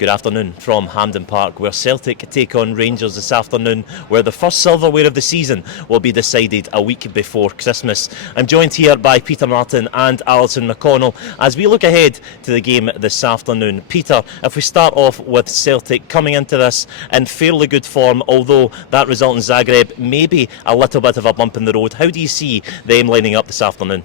Good afternoon from Hampden Park, where Celtic take on Rangers this afternoon, where the first silverware of the season will be decided a week before Christmas. I'm joined here by Peter, Martin and Alison McConnell as we look ahead to the game this afternoon. Peter, if we start off with Celtic coming into this in fairly good form, although that result in Zagreb may be a little bit of a bump in the road, how do you see them lining up this afternoon?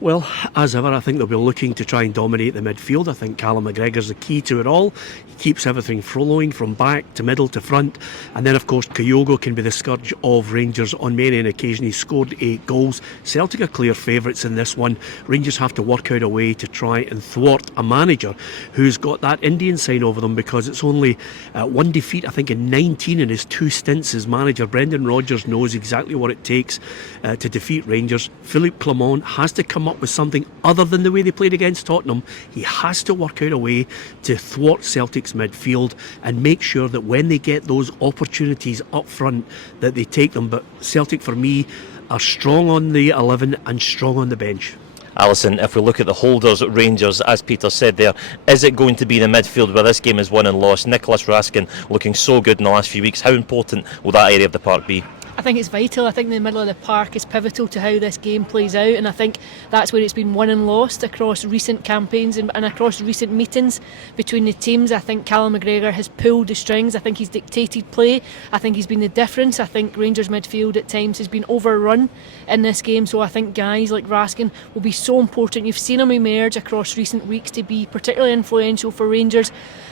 Well, as ever, I think they'll be looking to try and dominate the midfield. I think Callum McGregor's the key to it all. He keeps everything flowing from back to middle to front. And then, of course, Kyogo can be the scourge of Rangers on many an occasion. He's scored 8 goals. Celtic are clear favourites in this one. Rangers have to work out a way to try and thwart a manager who's got that Indian sign over them, because it's only one defeat, I think, in 19 in his 2 stints as manager. Brendan Rodgers knows exactly what it takes to defeat Rangers. Philippe Clement has to come up with something other than the way they played against Tottenham. He has to work out a way to thwart Celtic's midfield and make sure that when they get those opportunities up front that they take them. But Celtic, for me, are strong on the 11 and strong on the bench. Alison, if we look at the holders at Rangers, as Peter said there, is it going to be the midfield where this game is won and lost? Nicolas Raskin looking so good in the last few weeks. How important will that area of the park be? I think it's vital. I think the middle of the park is pivotal to how this game plays out, and I think that's where it's been won and lost across recent campaigns and across recent meetings between the teams. I think Callum McGregor has pulled the strings. I think he's dictated play. I think he's been the difference. I think Rangers midfield at times has been overrun in this game, so I think guys like Raskin will be so important. You've seen him emerge across recent weeks to be particularly influential for Rangers.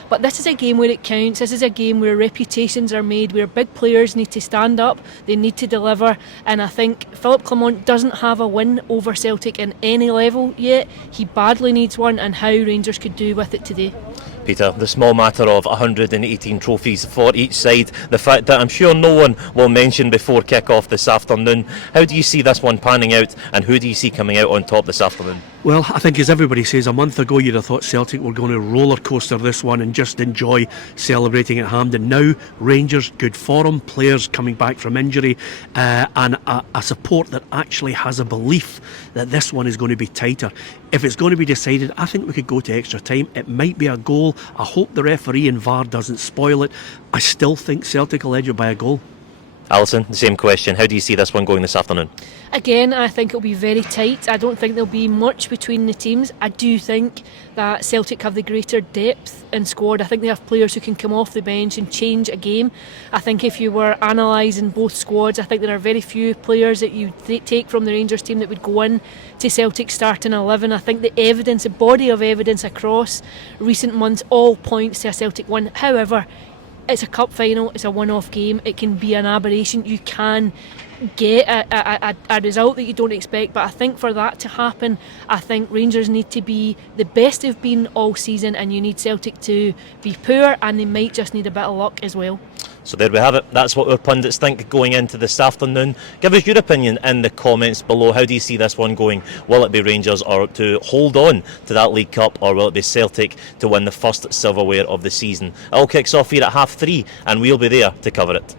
But this is a game where it counts. This is a game where reputations are made, where big players need to stand up, they need to deliver, and I think Philippe Clement doesn't have a win over Celtic in any level yet. He badly needs one, and how Rangers could do with it today. Peter, the small matter of 118 trophies for each side, the fact that I'm sure no one will mention before kick-off this afternoon, how do you see this one panning out, and who do you see coming out on top this afternoon? Well, I think, as everybody says, a month ago you'd have thought Celtic were going to roller coaster this one and just enjoy celebrating at Hampden. Now, Rangers, good form, players coming back from injury, and a support that actually has a belief that this one is going to be tighter. If it's going to be decided, I think we could go to extra time. It might be a goal. I hope the referee in VAR doesn't spoil it. I still think Celtic will edge it by a goal. Alison, the same question. How do you see this one going this afternoon? Again, I think it'll be very tight. I don't think there'll be much between the teams. I do think that Celtic have the greater depth in squad. I think they have players who can come off the bench and change a game. I think if you were analysing both squads, I think there are very few players that you take from the Rangers team that would go in to Celtic starting 11. I think the evidence, the body of evidence across recent months all points to a Celtic win. However, it's a cup final, it's a one-off game, it can be an aberration. You can get a result that you don't expect, but I think for that to happen, I think Rangers need to be the best they've been all season, and you need Celtic to be poor, and they might just need a bit of luck as well. So there we have it. That's what our pundits think going into this afternoon. Give us your opinion in the comments below. How do you see this one going? Will it be Rangers or to hold on to that League Cup, or will it be Celtic to win the first silverware of the season? It all kicks off here at 3:30, and we'll be there to cover it.